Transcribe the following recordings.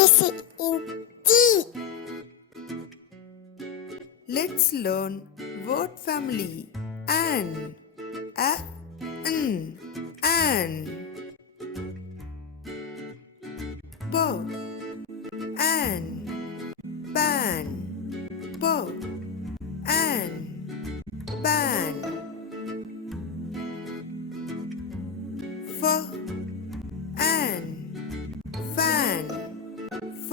kiss in T. Let's learn word family. An, a, n, an. B, an, ban, b, an, ban. F, an, fan, f,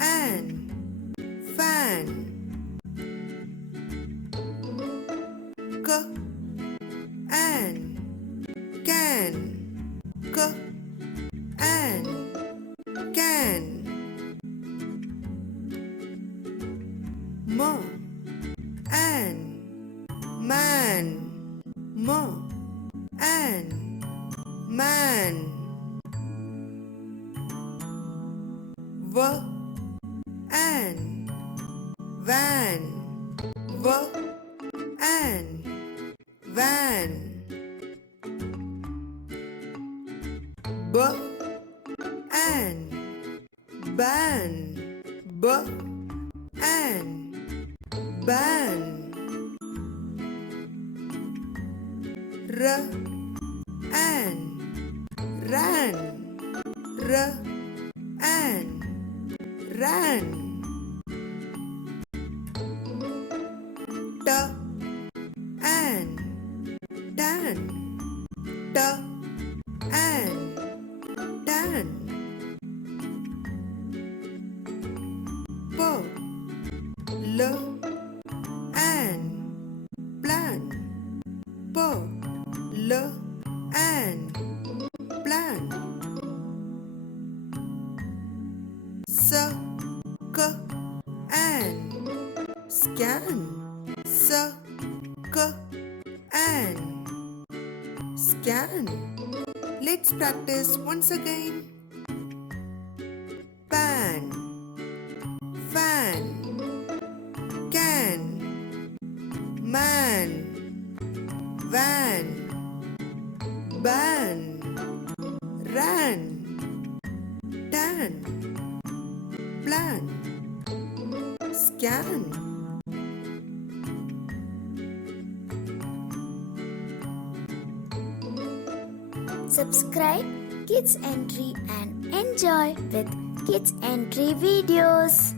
an, fan. K, an, can, k, an, can. M, an, man, m, an, man. V, an, van, v, an, van. B, an, ban, b, an, ban. R, an, ran, r, an, ran. T, an, tan, t, an, tan. P, l, an, plan, p, l, an, plan. S, k, an, scan, s, k, an, scan. Let's practice once again. Pan, fan, can, man, van, ban, ran, tan, plan, scan. Subscribe Kids Entry and enjoy with Kids Entry videos.